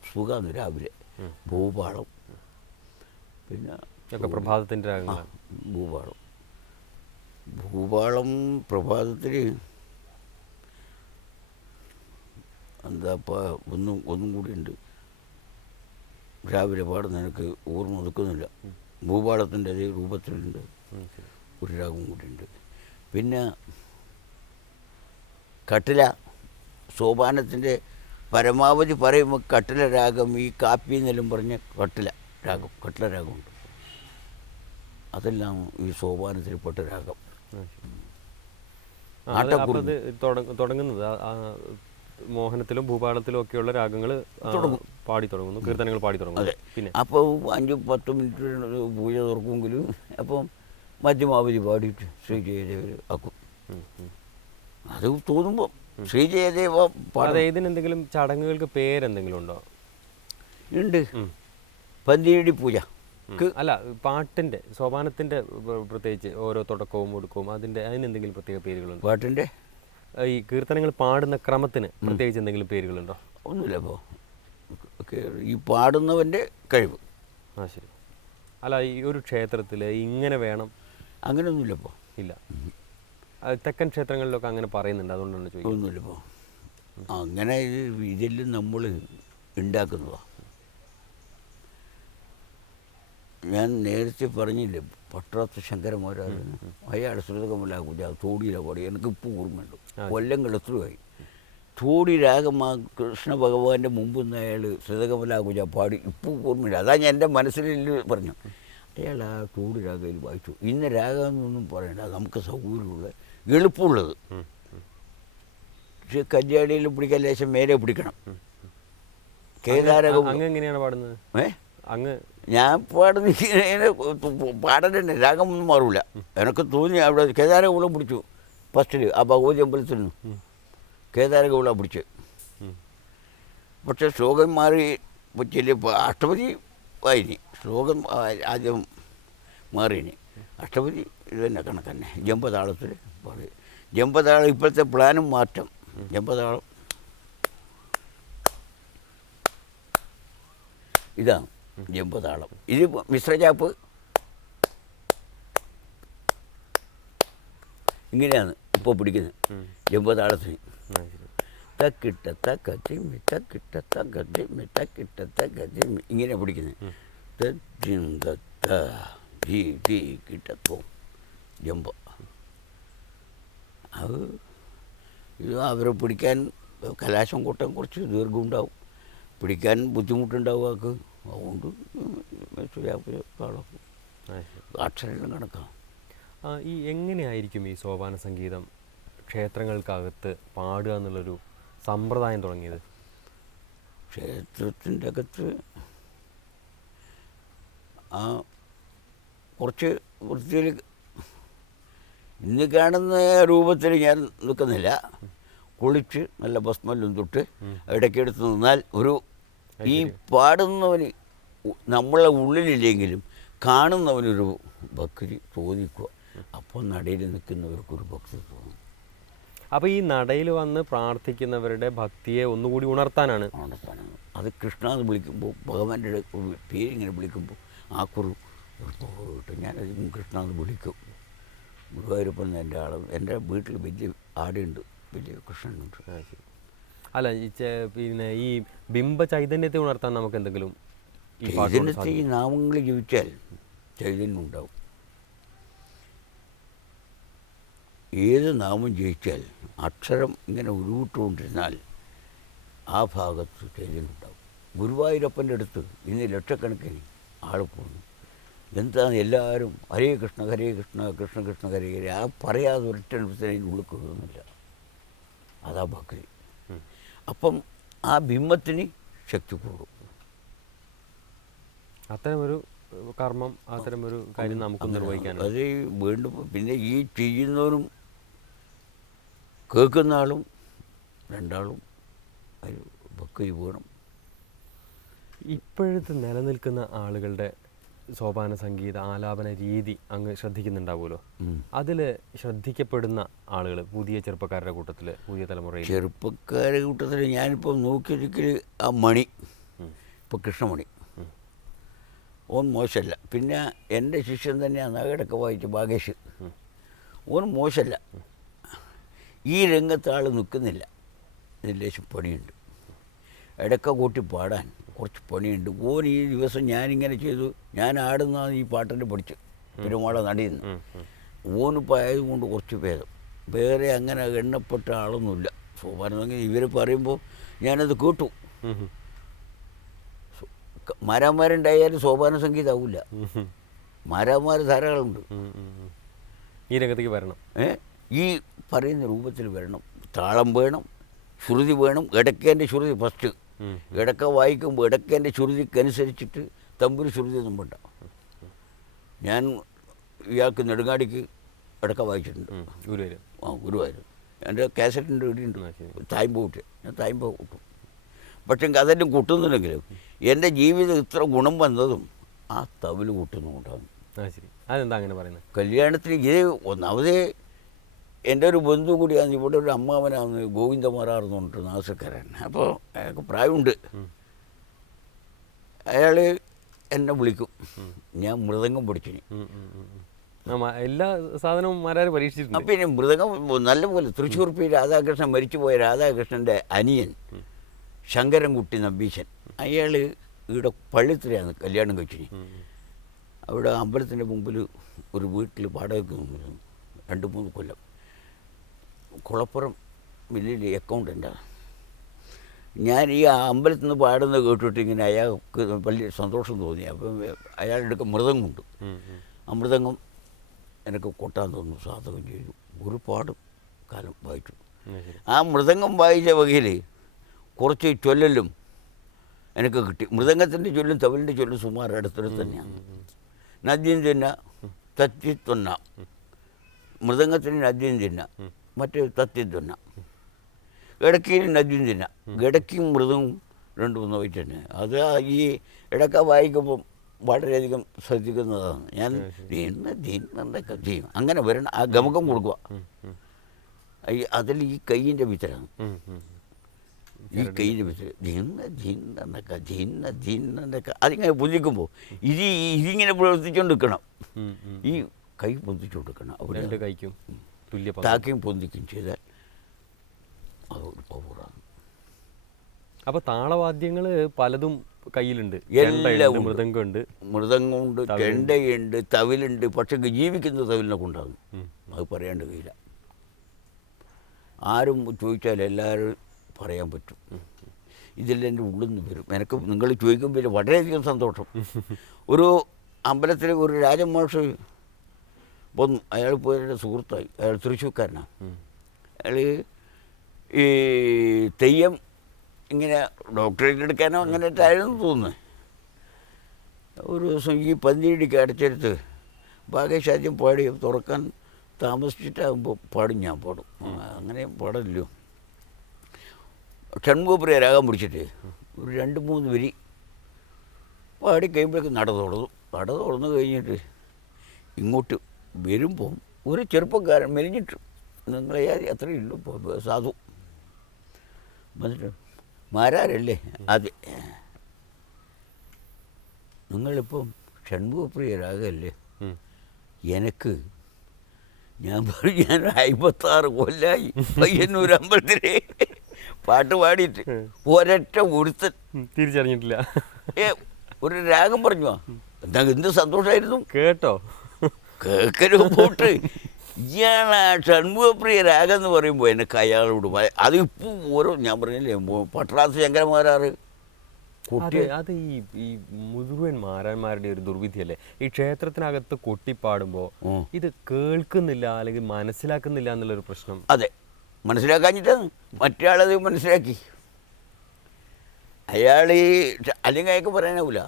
സുഖമാണ് രാവിലെ. ഭൂപാളം, പിന്നെ പ്രഭാതത്തിൻ്റെ രാഗങ്ങൾ. ഭൂപാളം പ്രഭാതത്തിൽ എന്താ ഒന്നും കൂടി ഉണ്ട്. രാവിലെ പാടുന്ന എനിക്ക് ഓർമ്മ ഒതുക്കുന്നില്ല. ഭൂപാളത്തിൻ്റെ അതേ രൂപത്തിലുണ്ട് ഒരു രാഗം കൂടിയുണ്ട്. പിന്നെ കട്ടില, സോപാനത്തിൻ്റെ പരമാവധി പറയുമ്പോൾ കട്ടില രാഗം, ഈ കാപ്പി എന്നെല്ലാം പറഞ്ഞ കട്ടില രാഗമുണ്ട്. അതെല്ലാം ഈ സോപാനത്തിൽപ്പെട്ട രാഗം. തുടങ്ങുന്നത് മോഹനത്തിലും ഭൂപാളത്തിലും ഒക്കെയുള്ള രാഗങ്ങൾ പാടി തുടങ്ങുന്നു, കീർത്തനങ്ങൾ പാടി തുടങ്ങുന്നു. പിന്നെ അപ്പോൾ 5-10 മിനിറ്റ് പൂജ തുറക്കുമെങ്കിലും അപ്പം മധ്യമാവധി പാടിയിട്ട് ശ്രീജയദേവർ ആക്കും. അത് തോന്നുമ്പോൾ ശ്രീജയദേവ പാടാതെ. ഇതിനെന്തെങ്കിലും ചടങ്ങുകൾക്ക് പേരെന്തെങ്കിലും ഉണ്ടോ? ഉണ്ട്. പന്തിരടി പൂജ. അല്ല, പാട്ടിൻ്റെ സോപാനത്തിൻ്റെ പ്രത്യേകിച്ച് ഓരോ തുടക്കവും ഒടുക്കവും അതിനെന്തെങ്കിലും പ്രത്യേക പേരുകളുണ്ടോ? പാട്ടിൻ്റെ ഈ കീർത്തനങ്ങൾ പാടുന്ന ക്രമത്തിന് പ്രത്യേകിച്ച് എന്തെങ്കിലും പേരുകളുണ്ടോ? ഒന്നുമില്ല. അപ്പോൾ ഈ പാടുന്നവൻ്റെ കഴിവ്. ശരി. അല്ല, ഈ ഒരു ക്ഷേത്രത്തിൽ ഇങ്ങനെ വേണം അങ്ങനെയൊന്നുമില്ല. ഇപ്പോൾ ഇല്ല. തെക്കൻ ക്ഷേത്രങ്ങളിലൊക്കെ അങ്ങനെ പറയുന്നുണ്ട്, അതുകൊണ്ടാണ് ചോദിക്കുന്നത്. ഒന്നുമില്ല. ഇപ്പോൾ അങ്ങനെ ഇതെല്ലാം നമ്മൾ ഉണ്ടാക്കുന്നതാണ്. ഞാൻ നേരത്തെ പറഞ്ഞില്ലേ പട്ടാളത്ത് ശങ്കരന്മാരായിരുന്നു. അയാൾ ശ്രുതകമലാകുജ തോടിയിലെ പാടി എനിക്കിപ്പോൾ ഓർമ്മയുണ്ട്. കൊല്ലങ്ങൾ എത്രയായി. തോടി രാഗമാ കൃഷ്ണ ഭഗവാന്റെ മുമ്പ് നിന്ന് അയാൾ ശ്രീതകമലാകുജ പാടി ഇപ്പോൾ ഓർമ്മയില്ല. അതാ ഞാൻ എൻ്റെ മനസ്സിൽ പറഞ്ഞു. അയാൾ ആ തോടി രാഗയിൽ വായിച്ചു. ഇന്ന രാഗം എന്നൊന്നും പറയണ്ട, നമുക്ക് സൗകര്യമുള്ള എളുപ്പമുള്ളത്. പക്ഷെ കല്യാണിയിൽ പിടിക്കാൻ ലേശം മേലെ പിടിക്കണം. കേദാരകം എങ്ങനെയാണ് പാടുന്നത്? അങ്ങ് ഞാൻ പാടലുണ്ട്, രാഗമൊന്നും മാറില്ല. എനിക്ക് തോന്നി അവിടെ കേദാരകൗളം പിടിച്ചു ഫസ്റ്റിൽ ആ ഭഗവതി അമ്പലത്തിൽ നിന്ന് കേദാരകൗള പിടിച്ച്. പക്ഷെ ശ്ലോകം മാറി ചെല്ലി അഷ്ടപതി വായിനി, ശ്ലോകം ആദ്യം മാറിയിനി. അഷ്ടപതി ഇത് തന്നെ കണക്കന്നെ ജമ്പതാളത്തിൽ പാടി. ജമ്പതാളം ഇപ്പോഴത്തെ പ്ലാനും മാറ്റം. ജമ്പതാളം ഇതാണ് ജമ്പതാളം. ഇത് മിശ്രചാപ്പ് ഇങ്ങനെയാണ് ഇപ്പോൾ പിടിക്കുന്നത് ജമ്പതാളത്തിന്. തക്കിട്ട തക്കത്തിമ്മി തക്കിട്ട തക്കത്തിമ്മി തക്കിട്ട തക്കത്തിമ്മി ഇങ്ങനെ പിടിക്കുന്നത്. കിട്ടത്തോ ജമ്പ. അത് ഇത് അവരെ പിടിക്കാൻ കലാശം കൂട്ടാൻ കുറച്ച് ദീർഘം ഉണ്ടാവും, പിടിക്കാൻ ബുദ്ധിമുട്ടുണ്ടാവും അവർക്ക്. അതുകൊണ്ട് അക്ഷരം കണക്കാണ്. ഈ എങ്ങനെയായിരിക്കും ഈ സോപാന സംഗീതം ക്ഷേത്രങ്ങൾക്കകത്ത് പാടുക എന്നുള്ളൊരു സമ്പ്രദായം തുടങ്ങിയത്? ക്ഷേത്രത്തിൻ്റെ അകത്ത് ആ കുറച്ച് വൃത്തിയിൽ ഇന്ന് കാണുന്ന രൂപത്തിൽ ഞാൻ നിൽക്കുന്നില്ല. കുളിച്ച് നല്ല ഭസ്മെല്ലാം തൊട്ട് ഇടയ്ക്കെടുത്ത് നിന്നാൽ ഒരു ഈ പാടുന്നവന് നമ്മളെ ഉള്ളിലില്ലെങ്കിലും കാണുന്നവനൊരു ഭക്തി തോന്നിക്കുക. അപ്പോൾ നടയിൽ നിൽക്കുന്നവർക്കൊരു ഭക്തി തോന്നും. അപ്പോൾ ഈ നടയിൽ വന്ന് പ്രാർത്ഥിക്കുന്നവരുടെ ഭക്തിയെ ഒന്നുകൂടി ഉണർത്താനാണ്. അത് കൃഷ്ണ എന്ന് വിളിക്കുമ്പോൾ ഭഗവാന്റെ പേരിങ്ങനെ വിളിക്കുമ്പോൾ ആ കുറി കിട്ടും. ഞാനധികം കൃഷ്ണ എന്ന് വിളിക്കും. ഗുരുവായൂരപ്പൻ എൻ്റെ ആളും എൻ്റെ വീട്ടിൽ വലിയ ആടുണ്ട്, വലിയ കൃഷ്ണനുണ്ട്. അല്ല പിന്നെ ഈ ബിംബ ചൈതന്യത്തെ ഉണർത്താൻ നമുക്ക് എന്തെങ്കിലും ചൈതന്യത്തെ ഈ നാമങ്ങൾ ജപിച്ചാൽ ചൈതന്യം ഉണ്ടാവും. ഏത് നാമം ജയിച്ചാൽ അക്ഷരം ഇങ്ങനെ ഉരുവിട്ടുകൊണ്ടിരുന്നാൽ ആ ഭാഗത്ത് ചൈതന്യം ഉണ്ടാവും. ഗുരുവായൂരപ്പൻ്റെ അടുത്ത് ഇന്ന് ലക്ഷക്കണക്കിന് ആൾ പോകുന്നു. എന്താണ് എല്ലാവരും ഹരേ കൃഷ്ണ ഹരേ കൃഷ്ണ കൃഷ്ണ കൃഷ്ണ ഹരേ ഹരേ. ആ പറയാതെ ഒരൊറ്റ നിമിഷത്തിന് ഉള്ളിൽ കൊള്ളുന്നില്ല. അതാ ഭക്തി. അപ്പം ആ ബിംബത്തിന് ശക്തി കൂടും. അത്തരമൊരു കർമ്മം, അത്തരമൊരു കാര്യം നമുക്ക് നിർവഹിക്കാൻ അത് വീണ്ടും. പിന്നെ ഈ ചെയ്യുന്നവരും കേൾക്കുന്ന ആളും രണ്ടാളും ഒരു ഭക്തി വേണം. ഇപ്പോഴത്തെ നിലനിൽക്കുന്ന ആളുകളുടെ സോപാന സംഗീത ആലാപന രീതി അങ്ങ് ശ്രദ്ധിക്കുന്നുണ്ടാവുമല്ലോ. അതിൽ ശ്രദ്ധിക്കപ്പെടുന്ന ആളുകൾ പുതിയ ചെറുപ്പക്കാരുടെ കൂട്ടത്തിൽ, പുതിയ തലമുറയിൽ ചെറുപ്പക്കാരുടെ കൂട്ടത്തിൽ ഞാനിപ്പോൾ നോക്കിയൊരിക്കൽ ആ മണി, ഇപ്പോൾ കൃഷ്ണമണി, ഓൻ മോശമല്ല. പിന്നെ എൻ്റെ ശിഷ്യൻ തന്നെയാണ് അകടൊക്കെ വായിച്ച ഭാഗേഷ്, ഓൻ മോശമല്ല. ഈ രംഗത്ത് ആൾ നിൽക്കുന്നില്ല, ഇതിൽ ലേശം പണിയുണ്ട്. ഇടയ്ക്ക കൂട്ടി പാടാൻ കുറച്ച് പണിയുണ്ട്. ഓൻ ഈ ദിവസം ഞാനിങ്ങനെ ചെയ്തു, ഞാൻ ആടുന്നതാണ് ഈ പാട്ടിൻ്റെ പഠിച്ച് പെരുമാള നടിയുന്നു. ഓനിപ്പോൾ ആയതുകൊണ്ട് കുറച്ച് ഭേദം. വേറെ അങ്ങനെ എണ്ണപ്പെട്ട ആളൊന്നുമില്ല. സോപാനം ഇവർ പറയുമ്പോൾ ഞാനത് കേട്ടു. മാരാന്മാരുണ്ടായാലും സോപാന സംഗീതമാവില്ല. മാരാന്മാർ ധാരാളമുണ്ട്. ഈ രംഗത്തേക്ക് വരണം, ഈ പറയുന്ന രൂപത്തിൽ വരണം. താളം വേണം, ശ്രുതി വേണം. ഇടയ്ക്കേൻ്റെ ശ്രുതി ഫസ്റ്റ്. ഇടയ്ക്ക വായിക്കുമ്പോൾ ഇടയ്ക്കേൻ്റെ ശ്രുതിക്കനുസരിച്ചിട്ട് തമ്പുരു ശ്രുതി ഒന്നും വേണ്ട. ഞാൻ ഇയാൾക്ക് നെടുങ്ങാടിക്ക് ഇടയ്ക്ക വായിച്ചിട്ടുണ്ട്. ഗുരുവായൂർ എൻ്റെ കാസറ്റിൻ്റെ ഇടിയുണ്ട്. തായ്മ്പ കൂട്ടി, ഞാൻ തായ്മ്പ കൂട്ടും. പക്ഷേ അതെല്ലാം കൂട്ടുന്നുണ്ടെങ്കിലും എൻ്റെ ജീവിതം ഇത്ര ഗുണം വന്നതും ആ തവിൽ കൂട്ടുന്നുകൊണ്ടാണ്. അതെന്താ അങ്ങനെ പറയുന്നത്? കല്യാണത്തിന് ഇത് ഒന്നാമതേ എൻ്റെ ഒരു ബന്ധു കൂടിയാണ്. ഇവിടെ ഒരു അമ്മാവനാണ് ഗോവിന്ദമാരാർന്ന് പറഞ്ഞിട്ട് നാസക്കാരൻ. അപ്പോൾ അയാൾക്ക് പ്രായമുണ്ട്. അയാൾ എന്നെ വിളിക്കും. ഞാൻ മൃദംഗം പഠിച്ചിന്. എല്ലാ സാധനവും മാരാർ പരീക്ഷിച്ചിട്ടുണ്ട്. അപ്പം പിന്നെ മൃദംഗം നല്ലപോലെ തൃശ്ശൂർ പി രാധാകൃഷ്ണൻ, മരിച്ചുപോയ രാധാകൃഷ്ണൻ്റെ അനിയൻ ശങ്കരൻകുട്ടി നമ്പീശൻ, അയാൾ ഇവിടെ പള്ളിത്തിലാണ് കല്യാണം കഴിച്ചിന്. അവിടെ അമ്പലത്തിൻ്റെ മുമ്പിൽ ഒരു വീട്ടിൽ വാടകയ്ക്ക് നിന്നിരുന്നു 2-3 കൊല്ലം. കുളപ്പുറം വലിയ അക്കൗണ്ടൻ്റാണ്. ഞാൻ ഈ അമ്പലത്തിൽ നിന്ന് പാടുന്നത് കേട്ടിട്ട് ഇങ്ങനെ അയാൾക്ക് വലിയ സന്തോഷം തോന്നി. അപ്പം അയാളുടെ മൃദംഗമുണ്ട്. ആ മൃദംഗം എനിക്ക് കൊട്ടാൻ തോന്നുന്നു, സാധകം ചെയ്തു. ഒരുപാട് കാലം വായിച്ചു. ആ മൃദംഗം വായിച്ച വകയിൽ കുറച്ച് ചൊല്ലലും എനിക്ക് കിട്ടി. മൃദംഗത്തിൻ്റെ ചൊല്ലും തവിലിൻ്റെ ചൊല്ലും സുമാർ അടുത്തടുത്ത് തന്നെയാണ്. നദ്യം തിന്ന തത്തി തൊന്ന, മൃദംഗത്തിന് നദ്യം തിന്ന, മറ്റേ തത്തി തൊന്ന. ഇടയ്ക്കിന് നദ്യം തിന്ന, ഇടയ്ക്കും മൃദവും രണ്ടും ഒന്നായിട്ട് തന്നെ. അത് ഈ ഇടയ്ക്ക വായിക്കുമ്പം വളരെയധികം ശ്രദ്ധിക്കുന്നതാണ്. ഞാൻ എന്നൊക്കെ ചെയ്യും. അങ്ങനെ വരണം, ആ ഗമകം കൊടുക്കുക. അതിൽ ഈ കയ്യിൻ്റെ വിത്തരാണ്, ഈ കയ്യിൻ്റെ വിത്തര ജിന്നൊക്കെ അതിങ്ങനെ പൊന്തിക്കുമ്പോൾ ഇതിങ്ങനെ പ്രവർത്തിച്ചുകൊണ്ട് നിൽക്കണം. ഈ കൈ പൊന്തിച്ചു കൊടുക്കണം. അവിടെ കൈക്കും താക്കയും പൊന്തിക്കും ചെയ്താൽ അതൊരു പവറാണ്. അപ്പോൾ താളവാദ്യങ്ങൾ പലതും കയ്യിലുണ്ട്. എല്ലാം മൃദംഗമുണ്ട്, മൃദംഗമുണ്ട്, ചെണ്ടയുണ്ട്, തവിലുണ്ട്. പക്ഷെ ജീവിക്കുന്ന തവിലിനെ കൊണ്ടാകും. അത് പറയാണ്ട് കഴിയില്ല. ആരും ചോദിച്ചാൽ എല്ലാവരും പറയാൻ പറ്റും. ഇതെല്ലാം എൻ്റെ ഉള്ളിൽ നിന്ന് വരും. എനിക്ക് നിങ്ങൾ ചോദിക്കുമ്പോൾ വളരെയധികം സന്തോഷം. ഒരു അമ്പലത്തിൽ ഒരു രാജമാഷ് വന്നു. അയാൾ പോയി എൻ്റെ സുഹൃത്തായി. അയാൾ തൃശ്ശൂർക്കാരനാണ്. അയാൾ ഈ തെയ്യം ഇങ്ങനെ ഡോക്ടറേറ്റ് എടുക്കാനോ അങ്ങനെയായിട്ടായിരുന്നു തോന്നുന്നത്. ഒരു ദിവസം ഈ പന്തിയിടിക്ക് അടച്ചെടുത്ത് ഭാഗ്യശാദ്യം പാടി തുറക്കാൻ താമസിച്ചിട്ടാകുമ്പോൾ പാടും. ഞാൻ പാടും. അങ്ങനെ പാടില്ലോ. ഷൺമുഖപ്രിയ രാഗം പിടിച്ചിട്ട് ഒരു 2-3 വരി പാടി കഴിയുമ്പോഴേക്ക് നട തുറന്നു കഴിഞ്ഞിട്ട് ഇങ്ങോട്ട് വരുമ്പം ഒരു ചെറുപ്പക്കാരൻ മെലിഞ്ഞിട്ട്, നിങ്ങളെ അത്രയും ഇല്ലു ഇപ്പോൾ സാധു വന്നിട്ട്, മാരാരല്ലേ അതെ, നിങ്ങളിപ്പം ഷൺമുഖപ്രിയ രാഗമല്ലേ? എനിക്ക് ഞാൻ പറഞ്ഞു, ഞാൻ 56 കൊല്ലായി പയ്യന്നൂർ അമ്പലത്തില് പാട്ട് പാടിയിട്ട് ഒരൊറ്റ ഒരുത്തൻ തിരിച്ചറിഞ്ഞിട്ടില്ല. ഒരു രാഗം പറഞ്ഞു. എന്താ എന്ത് സന്തോഷമായിരുന്നു കേട്ടോ. കേൾക്കലും പോട്ട് ഇയാളാ ഷൺമുഖപ്രിയ രാഗം എന്ന് പറയുമ്പോൾ എനിക്ക് അയാളോട് അതിപ്പോൾ ഓരോ ഞാൻ പറഞ്ഞില്ലേ പട്ടണാസ് ശങ്കരന്മാരാറ് അതെ, അത് ഈ മുഴുവൻ മാരാന്മാരുടെ ഒരു ദുർവിധിയല്ലേ. ഈ ക്ഷേത്രത്തിനകത്ത് കൊട്ടിപ്പാടുമ്പോൾ ഇത് കേൾക്കുന്നില്ല അല്ലെങ്കിൽ മനസ്സിലാക്കുന്നില്ല എന്നുള്ളൊരു പ്രശ്നം. അതെ, മനസ്സിലാക്കാഞ്ഞിട്ടാണ്. മറ്റയാളത് മനസ്സിലാക്കി. അയാൾ അല്ലെങ്കിൽ അയാൾക്ക് പറയാനാവില്ല.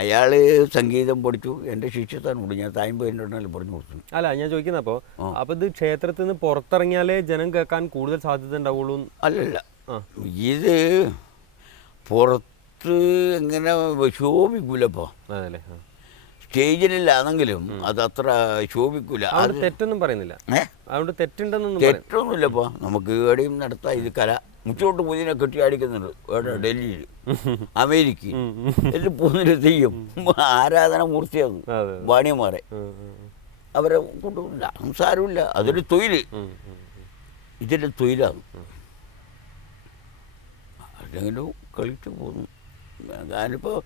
അയാൾ സംഗീതം പഠിച്ചു, എൻ്റെ ശിഷ്യത്താനുണ്ട്. ഞാൻ തായ്പതിനുണ്ടെങ്കിൽ പറഞ്ഞു കൊടുത്തു. അല്ല, ഞാൻ ചോദിക്കുന്നത് അപ്പോൾ ഇത് ക്ഷേത്രത്തിൽ നിന്ന് പുറത്തിറങ്ങിയാലേ ജനം കേൾക്കാൻ കൂടുതൽ സാധ്യത ഉണ്ടാവുള്ളൂ? അല്ലല്ല, ഇത് പുറത്ത് എങ്ങനെ ശോഭിക്കൂലപ്പോൾ. അതല്ലേ, സ്റ്റേജിലാണെങ്കിലും അതത്ര ശോഭിക്കൂല. അത് തെറ്റൊന്നും പറയുന്നില്ല. അതുകൊണ്ട് തെറ്റുണ്ടെന്നൊന്നും തെറ്റൊന്നുമില്ലപ്പോൾ. നമുക്ക് എവിടെയും നടത്താം. ഇത് കല. മുച്ചോട്ട് പുതിനെ കെട്ടിയാടിക്കുന്നുണ്ട്. എവിടെ? ഡൽഹിയിൽ, അമേരിക്കയിൽ എല്ലാം പോകുന്നൊരു തെയ്യം ആരാധന മൂർത്തിയാണ്. വാണിയന്മാരെ അവരെ കൊണ്ടുപോകില്ല, സംസാരമില്ല. അതൊരു തൊഴിൽ. ഇതിൻ്റെ തൊഴിലാണ്. അല്ലെങ്കിലും കളിച്ചു പോകുന്നു. ഞാനിപ്പോൾ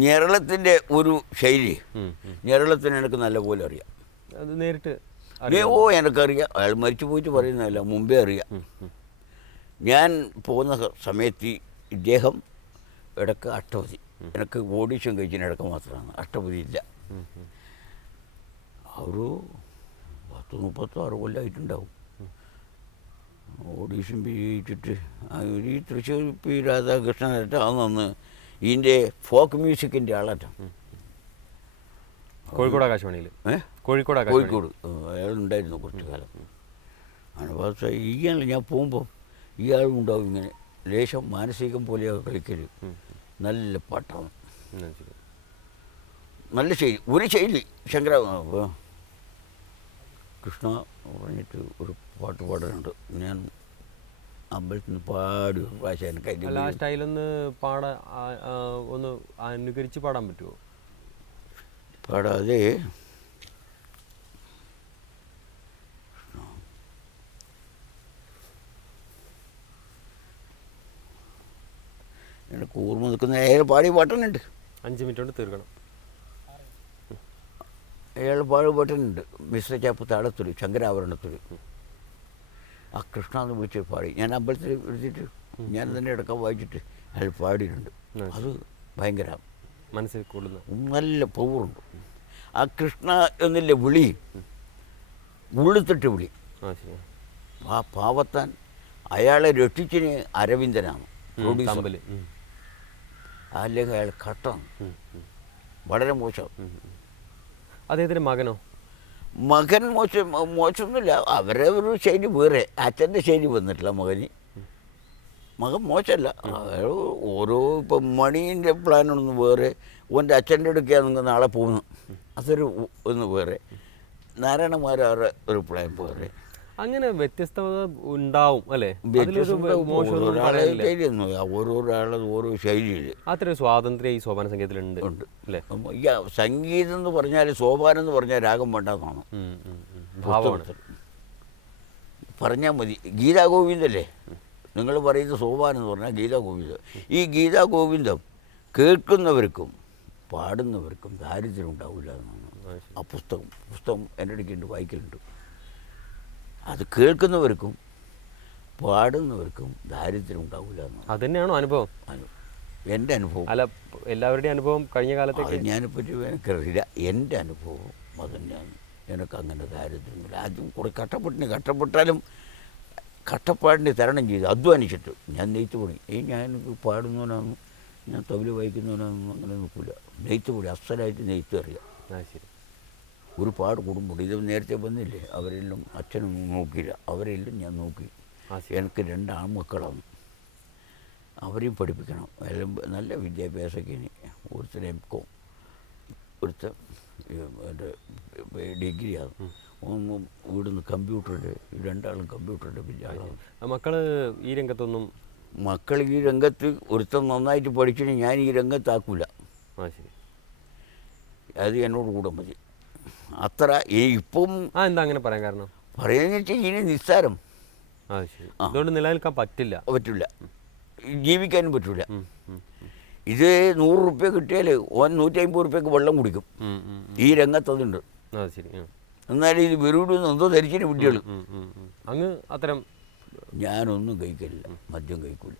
ഞെരളത്തിൻ്റെ ഒരു ശൈലി, ഞെരളത്തിന് എനിക്ക് നല്ലപോലെ അറിയാം. അത് നേരിട്ട് എനിക്കറിയാം. അയാൾ മരിച്ചു പോയിട്ട് പറയുന്നതല്ല, മുമ്പേ അറിയാം. ഞാൻ പോകുന്ന സമയത്ത് ഇദ്ദേഹം ഇടയ്ക്ക് അഷ്ടപതി, എനിക്ക് ഓഡീഷൻ കഴിച്ചതിന് ഇടയ്ക്ക് മാത്രമാണ്, അഷ്ടപതി ഇല്ല. ഒരു 10-36 കൊല്ലമായിട്ടുണ്ടാവും ഓഡീഷൻ വിജയിച്ചിട്ട്. ഈ തൃശ്ശൂർ പി രാധാകൃഷ്ണനായിട്ട് അന്ന് ഇതിൻ്റെ ഫോക്ക് മ്യൂസിക്കിൻ്റെ ആളാറ്റ. കോഴിക്കോട് ആകാശവാണിയിൽ. കോഴിക്കോട് അയാളുണ്ടായിരുന്നു കുറച്ച് കാലം. ആണ് പക്ഷേ ഇയാൾ ഞാൻ പോകുമ്പോൾ ഇയാളും ഉണ്ടാവും ഇങ്ങനെ ലേശം മാനസികം പോലെയൊക്കെ കളിക്കൽ. നല്ല പാട്ടാണ്, നല്ല ശൈലി. ഒരു ശൈലി ശങ്കര കൃഷ്ണ പറഞ്ഞിട്ട് ഒരു പാട്ട് പാടാനുണ്ട്. ഞാൻ അമ്പലത്തിൽ നിന്ന് പാടി ഭാഷ എനിക്ക് ആ സ്റ്റൈലൊന്ന് ഒന്ന് അനുകരിച്ച് പാടാൻ പറ്റുമോ? പാടാതെ എനിക്ക് ഓർമ്മ നിൽക്കുന്ന അയാൾ പാടിയ പാട്ടനുണ്ട്. 5 മിനിറ്റ് കൊണ്ട് തീർക്കണം. അയാൾ പാടിയ പാട്ടനുണ്ട്. മിശ്ര ചാപ്പ് താളത്തൊരു ശങ്കരാഭരണത്തൊരു ആ കൃഷ്ണ എന്ന് വിളിച്ച് പാടി. ഞാൻ അമ്പലത്തിൽ എഴുതിയിട്ട് ഞാൻ തന്നെ ഇടയ്ക്ക് വായിച്ചിട്ട് അയാൾ പാടിയിട്ടുണ്ട്. അത് ഭയങ്കര മനസ്സിൽ കൂടുന്ന നല്ല പവറുണ്ട്. ആ കൃഷ്ണ എന്നില്ല വിളി, ഉള്ളിത്തിട്ട് വിളി. ആ പാവത്താൻ അയാളെ രക്ഷിച്ചിന് അരവിന്ദനാണ് പ്രൊഡ്യൂസർ. അല്ലെങ്കിൽ അയാൾ കട്ടാണ്, വളരെ മോശം. അദ്ദേഹത്തിൻ്റെ മകനോ? മകൻ മോശമൊന്നുമില്ല. അവരെ ഒരു ശൈലി വേറെ, അച്ഛൻ്റെ ശൈലി വന്നിട്ടില്ല മകന്. മകൻ മോശമല്ല. ഓരോ ഇപ്പം മണീൻ്റെ പ്ലാനൊന്ന് വേറെ, ഓൻ്റെ അച്ഛൻ്റെ അടുക്കാണ് നിങ്ങൾ നാളെ പോകുന്നത്, അതൊരു ഒന്ന് വേറെ. നാരായണമാരാറ് ഒരു പ്ലാൻ വേറെ. അങ്ങനെ വ്യത്യസ്തത ഉണ്ടാവും അല്ലേ? ഓരോരാളത് ഓരോ ശൈലിയിൽ അത്ര സ്വാതന്ത്ര്യം ഈ സോപാന സംഗീതത്തിലുണ്ട്. അല്ലേ? സംഗീതം എന്ന് പറഞ്ഞാൽ, സോപാനം എന്ന് പറഞ്ഞാൽ രാഗം വേണ്ടെന്നാണ് പറഞ്ഞാൽ മതി. ഗീതാഗോവിന്ദല്ലേ നിങ്ങൾ പറയുന്ന സോപാനം എന്ന് പറഞ്ഞാൽ ഗീതാഗോവിന്ദം. ഈ ഗീതാഗോവിന്ദം കേൾക്കുന്നവർക്കും പാടുന്നവർക്കും ദാരിദ്ര്യം ഉണ്ടാവില്ല എന്നാണ് ആ പുസ്തകം എൻ്റെ ഇടയ്ക്കുണ്ട്, വായിക്കലുണ്ട്. അത് കേൾക്കുന്നവർക്കും പാടുന്നവർക്കും ദാരിദ്ര്യം ഉണ്ടാവില്ല എന്നാണ്. അതുതന്നെയാണോ അനുഭവം? എൻ്റെ അനുഭവം അല്ല, എല്ലാവരുടെയും അനുഭവം കഴിഞ്ഞ കാലത്ത് അത് ഞാനെപ്പറ്റി എനിക്കറിയില്ല. എൻ്റെ അനുഭവം അതുതന്നെയാണ്. എനിക്ക് അങ്ങനെ ദാരിദ്ര്യമില്ല. ആദ്യം കുറേ കഷ്ടപ്പെട്ടാലും കഷ്ടപ്പാടിനെ തരണം ചെയ്ത് അധ്വാനിച്ചിട്ട് ഞാൻ നെയ്ത്ത് പണി. ഞാൻ പാടുന്നവനാണെന്ന്, ഞാൻ തബല വായിക്കുന്നവനാണെന്ന് അങ്ങനെ നോക്കില്ല. നെയ്ത്ത് പണി അസലായിട്ട് നെയ്ത്ത് അറിയാം. ശരി. ഒരുപാട് കുടുംബമുണ്ട്. ഇത് നേരത്തെ വന്നില്ലേ, അവരെല്ലാം അച്ഛനൊന്നും നോക്കിയില്ല, അവരെല്ലാം ഞാൻ നോക്കി. എനിക്ക് 2 ആൺമക്കളാണ്, അവരെയും പഠിപ്പിക്കണം. എല്ലാം നല്ല വിദ്യാഭ്യാസമൊക്കെ. ഇനി ഒരുത്തൻ M.Com, ഒരുത്തൻ ഡിഗ്രിയാണ്. ഒന്നും ഇവിടുന്ന് കമ്പ്യൂട്ടറിൻ്റെ, 2 ആളും കമ്പ്യൂട്ടറിൻ്റെ വലിയ ആളാണ്. മക്കൾ ഈ രംഗത്തൊന്നും? മക്കൾ ഈ രംഗത്ത് ഒരുത്തൻ നന്നായിട്ട് പഠിച്ചിട്ട് ഞാൻ ഈ രംഗത്താക്കൂല. അത് എന്നോട് കൂടെ മതി. അത്ര ഇപ്പം എന്താ അങ്ങനെ പറയാൻ കാരണം? പറയാന്ന് വെച്ചാൽ ഇനി നിസ്സാരം. അതുകൊണ്ട് നിലനിൽക്കാൻ പറ്റില്ല, ജീവിക്കാനും പറ്റില്ല. ഇത് 100 റുപ്യ കിട്ടിയാൽ ഓൻ 150 റുപ്യക്ക് വെള്ളം കുടിക്കും. ഈ രംഗത്തതുണ്ട്. എന്നാലും ഇത് വെറുതെ എന്തോ ധരിച്ചിന് വിദ്യകൾ. അങ്ങ് അത്തരം ഞാനൊന്നും കഴിക്കില്ല, മദ്യം കഴിക്കൂല.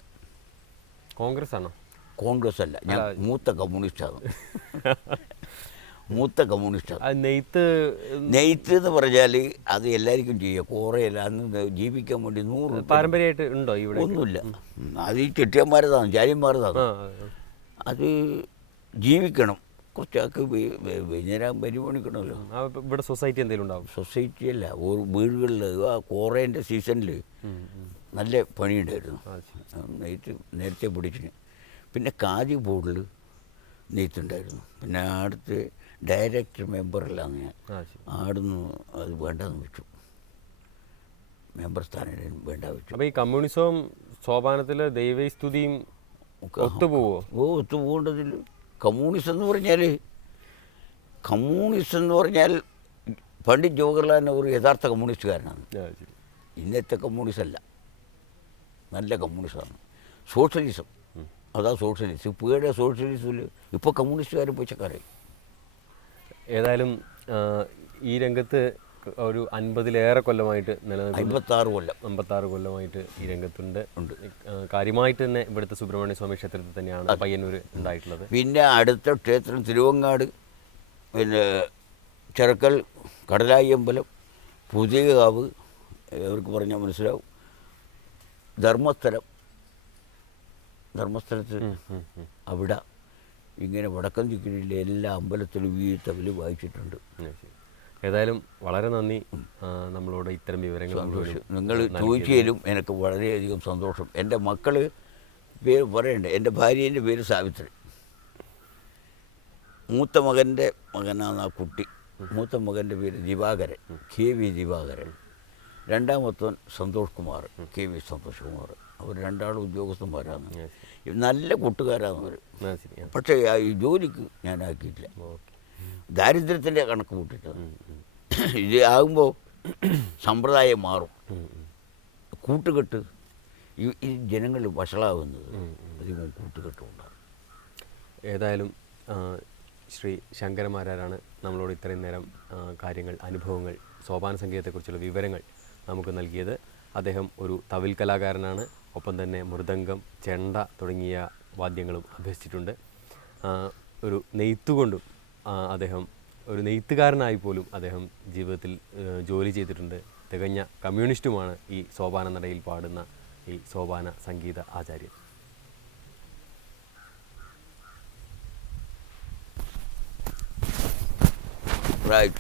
കോൺഗ്രസ് ആണോ? കോൺഗ്രസ് അല്ല, ഞാൻ മൂത്ത കമ്മ്യൂണിസ്റ്റാണ്. മൂത്ത കമ്മ്യൂണിസ്റ്റാണ്. നെയ്ത്ത് എന്ന് പറഞ്ഞാൽ അത് എല്ലാവർക്കും ചെയ്യുക. കുറേയല്ല, അന്ന് ജീവിക്കാൻ വേണ്ടി 100 പാരമ്പര്യമായിട്ട് ഉണ്ടോ ഇവിടെ? ഒന്നുമില്ല. അത് ഈ ചെട്ടിയന്മാരതാണ്, ചാര്യന്മാരതാണ്. അത് ജീവിക്കണം. കുറച്ചൊക്കെ വൈകുന്നേരം പരിപാടിക്കണമല്ലോ. ഇവിടെ സൊസൈറ്റി എന്തെങ്കിലും ഉണ്ടാവും? സൊസൈറ്റി അല്ല, ഒരു വീടുകളിൽ ആ കോറേൻ്റെ സീസണിൽ നല്ല പണിയുണ്ടായിരുന്നു. നെയ്ത്ത് നേരത്തെ പിടിച്ചിന്. പിന്നെ കാജി ബോർഡിൽ നെയ്ത്തുണ്ടായിരുന്നു. പിന്നെ അടുത്ത് ഡയറക്ടർ മെമ്പറിലാണ് ഞാൻ. ആടുന്ന് അത് വേണ്ടെന്ന് വെച്ചു, മെമ്പർ സ്ഥാനം വേണ്ട വെച്ചു. അപ്പോൾ ഈ കമ്മ്യൂണിസവും സോപാനത്തിൽ ദൈവസ്തുതിയും ഒത്തുപോവോ? ഒത്തുപോകേണ്ടതിൽ കമ്മ്യൂണിസം എന്ന് പറഞ്ഞാൽ പണ്ഡിറ്റ് ജവഹർലാൽ നെഹ്റു യഥാർത്ഥ കമ്മ്യൂണിസ്റ്റുകാരനാണ്. ഇന്നത്തെ കമ്മ്യൂണിസം അല്ല, നല്ല കമ്മ്യൂണിസമാണ്. സോഷ്യലിസം, അതാ സോഷ്യലിസം. ഇപ്പോൾ സോഷ്യലിസത്തിൽ ഇപ്പോൾ കമ്മ്യൂണിസ്റ്റുകാരും പൊച്ചക്കാരായി. ഏതായാലും ഈ രംഗത്ത് ഒരു 50-ലേറെ കൊല്ലമായിട്ട് നിലനിൽക്കുന്നു. 56 കൊല്ലമായിട്ട് ഈ രംഗത്തുണ്ട്. കാര്യമായിട്ട് തന്നെ ഇവിടുത്തെ സുബ്രഹ്മണ്യ സ്വാമി ക്ഷേത്രത്തിൽ തന്നെയാണ് പയ്യന്നൂർ ഉണ്ടായിട്ടുള്ളത്. പിന്നെ അടുത്ത ക്ഷേത്രം തിരുവങ്ങാട്, പിന്നെ ചെറക്കൽ കടലായി അമ്പലം, പുതിയകാവ്, അവർക്ക് പറഞ്ഞാൽ മനസ്സിലാവും. ധർമ്മസ്ഥലത്ത് അവിടെ ഇങ്ങനെ വടക്കൻ ദിക്കിലെ എല്ലാ അമ്പലത്തിലും ഈ തബല വായിച്ചിട്ടുണ്ട്. ഏതായാലും വളരെ നന്ദി നമ്മളോട് ഇത്തരം വിവരങ്ങൾ. നിങ്ങൾ ചോദിച്ചതിലും എനിക്ക് വളരെയധികം സന്തോഷം. എൻ്റെ മക്കൾ പേര് പറയണ്ടേ, എൻ്റെ ഭാര്യേൻ്റെ പേര് സാവിത്രി. മൂത്ത മകൻ്റെ മകനാണ് ആ കുട്ടി. മൂത്ത മകൻ്റെ പേര് ദിവാകരൻ, KV ദിവാകരൻ. രണ്ടാമത്തവൻ സന്തോഷ് കുമാർ, KV സന്തോഷ് കുമാർ. അവർ 2 ആളും ഉദ്യോഗസ്ഥന്മാരാണ്. നല്ല കൂട്ടുകാരാണ് അവർ. പക്ഷേ ഈ ജോലിക്ക് ഞാനാക്കിയിട്ടില്ല, ദാരിദ്ര്യത്തിൻ്റെ കണക്ക് കൂട്ടിയിട്ടാണ്. ഇത് ആകുമ്പോൾ സമ്പ്രദായം മാറും. കൂട്ടുകെട്ട് ഈ ജനങ്ങൾ വഷളാകുന്നത് അധികം കൂട്ടുകെട്ടുണ്ടാകും. ഏതായാലും ശ്രീ ശങ്കരമാരാരാണ് നമ്മളോട് ഇത്രയും നേരം കാര്യങ്ങൾ, അനുഭവങ്ങൾ, സോപാന സംഗീതത്തെക്കുറിച്ചുള്ള വിവരങ്ങൾ നമുക്ക് നൽകിയത്. അദ്ദേഹം ഒരു തവിൽ കലാകാരനാണ്. ഒപ്പം തന്നെ മൃദംഗം, ചെണ്ട തുടങ്ങിയ വാദ്യങ്ങളും അഭ്യസിച്ചിട്ടുണ്ട്. ഒരു നെയ്ത്തുകൊണ്ടും അദ്ദേഹം ഒരു നെയ്ത്തുകാരനായി പോലും അദ്ദേഹം ജീവിതത്തിൽ ജോലി ചെയ്തിട്ടുണ്ട്. തികഞ്ഞ കമ്മ്യൂണിസ്റ്റുമാണ് ഈ സോപാന നടയിൽ പാടുന്ന ഈ സോപാന സംഗീത ആചാര്യൻ. Right.